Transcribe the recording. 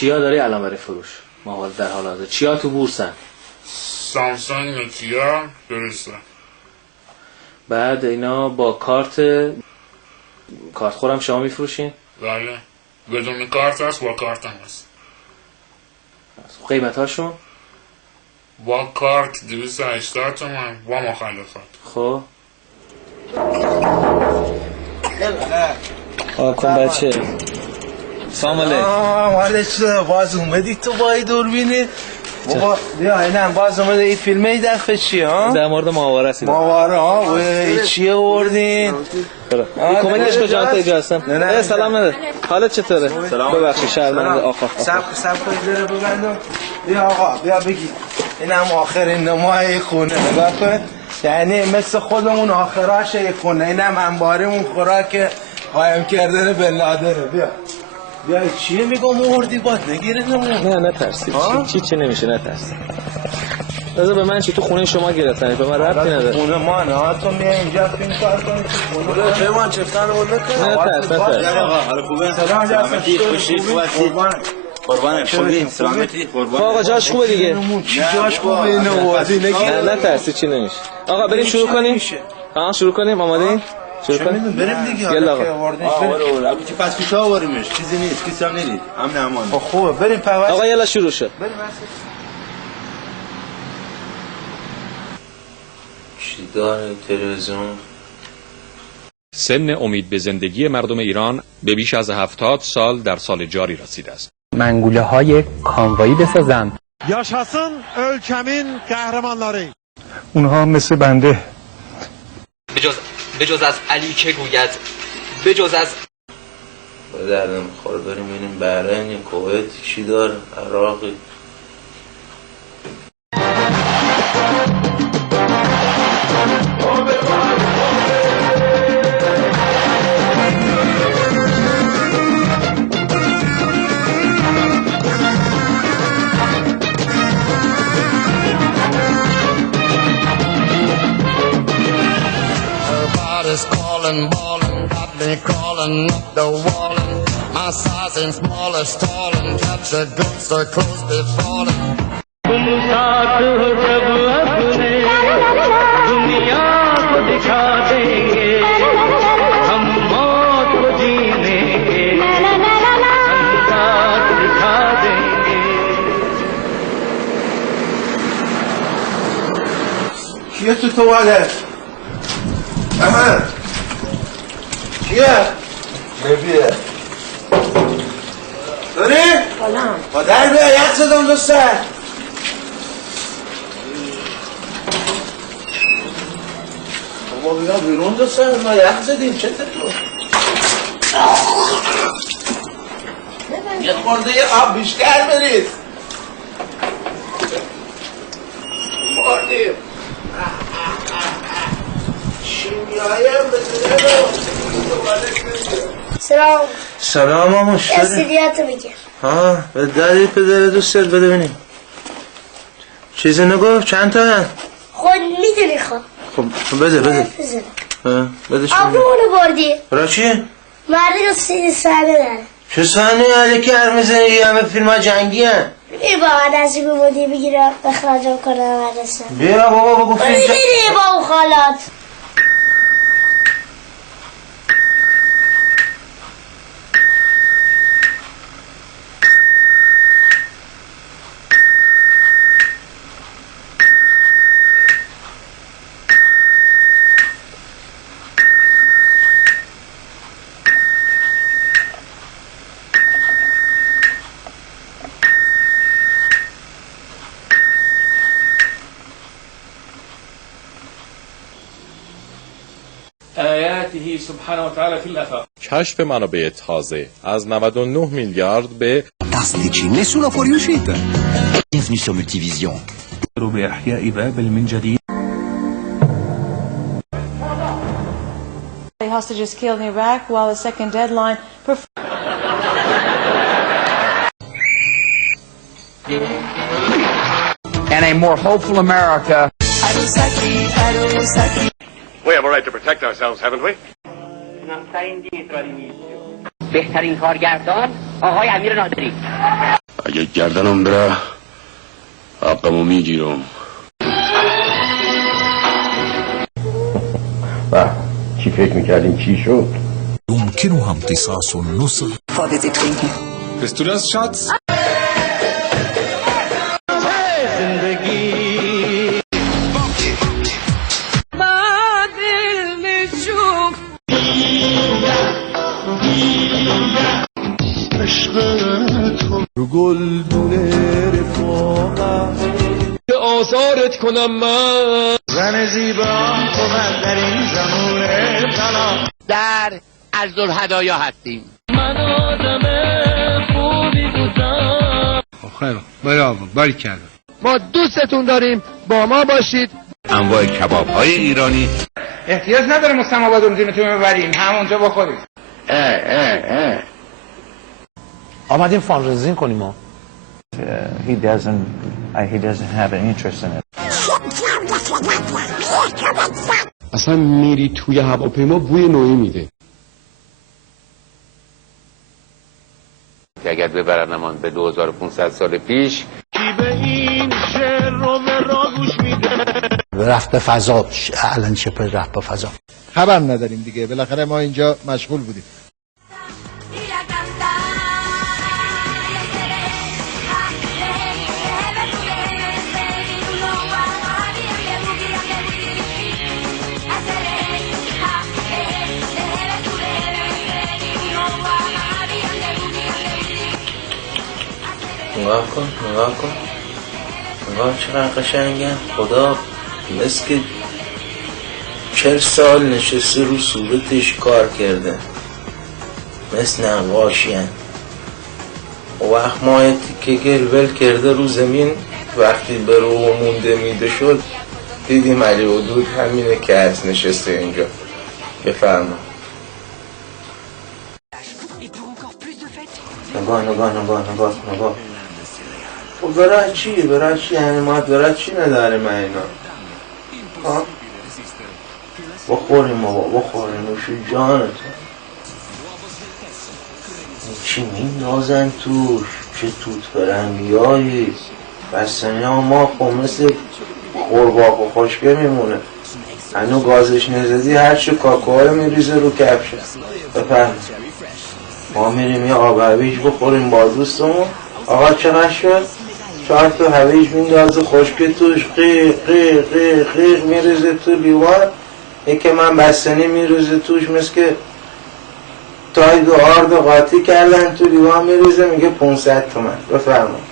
چیا داری الان برای فروش؟ ما در حال حاضر چیا تو بورسن؟ سامسونگ و کیا درسته. بعد اینا با کارت خورم شما میفروشین؟ بله بدون کارت هست، با کارت هم هست. قیمت هاشون؟ با کارت 280 تومن، با مخالفت. خب کن بچه سلام علیکم. حالش باز اومدی تو با این دوربینی؟ بابا بیا اینم باز اومده این فیلمه ای دفعه چیه ها؟ در مورد ماهواره هستی. ماهواره ها و چیه آوردین؟ کمکش کجا هستم؟ نه سلام نده. حالت چطوره؟ ببخشید شرمنده آقا. سب کنید بره ببندم. بیا آقا بیا بگی. اینم آخرین نمای خونه نگاه کن. یعنی مثل خودمون آخراش یک خونه. اینم انباریمون خوراک قایم کردن بن لادنه. بیا بیا چیه میگم آوردی باد نگیره نمون. نه ترسی. چی نمیشه نترسی. از به من چی تو خونه شما گرفتن به من ربطی نداره. خونه ما نه تو میای اینجا فیلم کار کنی تو خونه چه من چفتن رو نکنه. نه ترس آقا حالا خوبه سلامتی خوشی خوبی قربان خوبی سلامتی قربان. آقا جاش خوبه دیگه. چی جاش خوبه اینو وادی نگیر. نه ترسی چی نمیشه. آقا بریم شروع کنیم. شروع کنیم آماده؟ شروع کنیم بریم دیگه. یلا آقا چی پس پیشا آوریمش چیزی نیست کسی هم نرید امن امان. خوبه بریم پاوش. آقا یلا شروع شد. بریم داره تلویزیون. سن امید به زندگی مردم ایران به بیش از 70 سال در سال جاری رسیده است. منگوله های کانوایی بسازن. Yaşasın ülkemin kahramanları. اونها مثل بنده بجز از علی که گوید بجز از به دردم خور بریم ببینیم بحرین کویت چی داره عراقی. Calling, balling, got me crawling up the wallin'. My size ain't small as tallin'. Catch a glimpse, her clothes be fallin'. तुम साथ हो जब अपने दुनिया को दिखा देंगे हम मौत को जीने के अंदाज दिखा देंगे. کیه تو توالت؟ احمد کیه؟ نبیه داری؟ با در بیا یک صدام دوسته بابا بیا بیرون دوسته ما یک زدیم چه تو؟ یه خورده آب بیشتر بریز مردیم سلام آموش استریاتو بگیر. به دادی پدر دوستت بده بینیم چیزی نگفت چند تا هن؟ خود میدونی خب بده بده آبرومونو بردی برای چی؟ مردی رو صحنه داره چه صحنه علیکی هر میزنی یه همه فیلم ها جنگی هن بیا با نزدیک بودی بگیرم اخراجم کنم مدرسه بیا بابا بگو فیلم بگیری با اون خالات آیاته سبحانه و تعالی فی الافاق. کشف منابع تازه از 99 میلیارد به Fantastici, nessuno fuoriuscita. Bienvenue sur Multivision. بإحياء بابل من جديد. Hostages killed in Iraq while the second deadline And a more hopeful America. We have a right to protect ourselves, haven't we? بهترین کارگردان آقای امیر نادری. اگه گردنم بره حقمو میگیرم. چی فکر میکردیم چی شد؟ يمكنها امتصاص النصر. Bist du das, Schatz? آزارت کنم من زن زیبا بود در این زمان طلا. در عرض‌الهدایا هستیم. من آدم خوبی بودم. خیلی برافو باریکلا. ما دوستتون داریم، با ما باشید. انواع کباب های ایرانی. احتیاج نداره مستماباد اونجونتون ببریم همونجا بخورید. آمدیم فانرزین کنیم ما. He doesn't have an interest in it. اصلا میری توی هواپیما بوی نوعی میده. که اگر ببرنمان به 2500 سال پیش به این شعر رو مرا گوش میده. رفت به فضا. الان چه رفت به فضا؟ خبر نداریم دیگه، بالاخره ما اینجا مشغول بودیم. نگاه کن نگاه چقدر قشنگن. خدا مثل که 40 سال نشسته رو صورتش کار کرده، مثل نقاشی‌ان. وقت ما تیکه گل کرده رو زمین، وقتی به رو مونده میده شد دیدیم علی حدود همینه که هست نشسته اینجا. بفرما. نگاه خب برای چی یعنی ما برای چی نداریم اینا؟ ها؟ بخوریم نوشی جانتون. چی میندازن توش؟ چه توت فرنگی هایی بستنی ها. ما خب مثل قرباق و خشکه میمونه، هنو گازش نزدی هرچه کاکوها میریزه رو کفشه. بفرم ما میریم یه آب هویج بخوریم با دوستمون. آقا چقدر شد؟ 4 تا هویج میندازه خشکه توش، قیق میریزه تو لیوان. یکی من بستنی میریزه توش، مثل که تاید و آرد و قاطی کردن تو لیوان میریزه، میگه 500 تومن. بفرمایید.